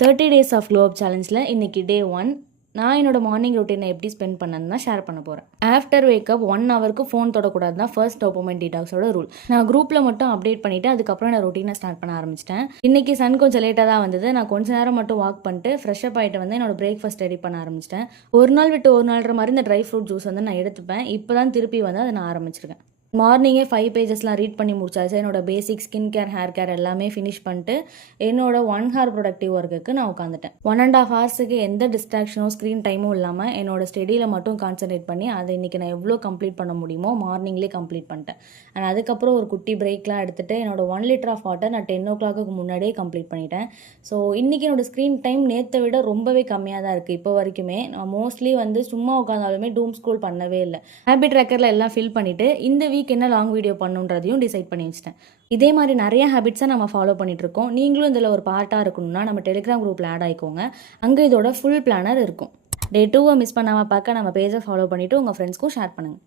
30 days of glow அப் சேலஞ்சில் இன்றைக்கி டே 1. நான் என்னோட மார்னிங் ரொட்டீனை எப்படி ஸ்பெண்ட் பண்ணேன்னு தான் ஷேர் பண்ண போகிறேன். ஆஃப்டர் வேக்கப் 1 ஹவருக்கு ஃபோன் தொடக்கூடாது தான் ஃபர்ஸ்ட் டோபமைன் டீடாக்ஸோட ரூல். நான் குரூப்பில் மட்டும் அப்டேட் பண்ணிவிட்டு அதுக்கப்புறம் நான் ரொட்டீனை ஸ்டார்ட் பண்ண ஆரம்பிச்சிட்டேன். இன்றைக்கி சன் கொஞ்சம் லேட்டாக தான் வந்தது. நான் கொஞ்சம் நேரம் மட்டும் வாக் பண்ணிட்டு ஃப்ரெஷ்அப் ஆகிட்டு வந்து என்னோட பிரேக்ஃபாஸ்ட் ரெடி பண்ண ஆரம்பிச்சிட்டேன். ஒரு நாள் விட்டு ஒரு நாள்ன்ற மாதிரி இந்த ட்ரை ஃப்ரூட் ஜூஸ் வந்து நான் எடுத்துப்பேன். இப்போ தான் திருப்பி வந்து அதை நான் ஆரம்பிச்சிருக்கேன். மார்னிங்கே 5 பேஜஸ்லாம் ரீட் பண்ணி முடிச்சாச்சு. என்னோட பேசிக் ஸ்கின் கேர், ஹேர் கேர் எல்லாமே ஃபினிஷ் பண்ணிட்டு என்னோட 1 ஹவர் ப்ரொடக்டிவ் ஒர்க்குக்கு நான் உட்காந்துட்டேன். 1.5 ஹவர்ஸுக்கு எந்த டிஸ்ட்ராக்ஷனும் ஸ்க்ரீன் டைமும் இல்லாமல் என்னோட ஸ்டடியில் மட்டும் கான்சன்ட்ரேட் பண்ணி அதை இன்றைக்கி நான் எவ்வளோ கம்ப்ளீட் பண்ண முடியுமோ மார்னிங்லேயே கம்ப்ளீட் பண்ணிட்டேன். அண்ட் அதுக்கப்புறம் ஒரு குட்டி பிரேக்லாம் எடுத்துகிட்டு என்னோட 1 லிட்டர் ஆஃப் வாட்டர் நான் 10 o'clock முன்னாடியே கம்ப்ளீட் பண்ணிட்டேன். ஸோ இன்றைக்கி என்னோட ஸ்க்ரீன் டைம் நேற்றை விட ரொம்பவே கம்மியாக தான் இருக்குது. இப்போ வரைக்குமே நான் மோஸ்ட்லி வந்து சும்மா உட்காந்தாலுமே டூம் ஸ்க்ரோல் பண்ணவே இல்லை. ஹேபிட் ட்ராக்கரில் எல்லாம் ஃபில் பண்ணிவிட்டு இந்த வீக் என்ன லாங் வீடியோ பண்ணுன்றதையும் டிசைட் பண்ணி வச்சிட்டேன். இதே மாதிரி நிறைய ஹேபிட்ஸை நம்ம ஃபாலோ பண்ணிகிட்ருக்கோம். நீங்களும் இதில் ஒரு பார்ட்டாக இருக்கணும்னா நம்ம டெலிகிராம் குரூப்பில் ஆட் ஆகிக்கோங்க. அங்கே இதோட ஃபுல் பிளானர் இருக்கும். டே 2 மிஸ் பண்ணாமல் பார்க்க நம்ம பேஜை ஃபாலோ பண்ணிவிட்டு உங்கள் ஃப்ரெண்ட்ஸ்க்கும் ஷேர் பண்ணுங்கள்.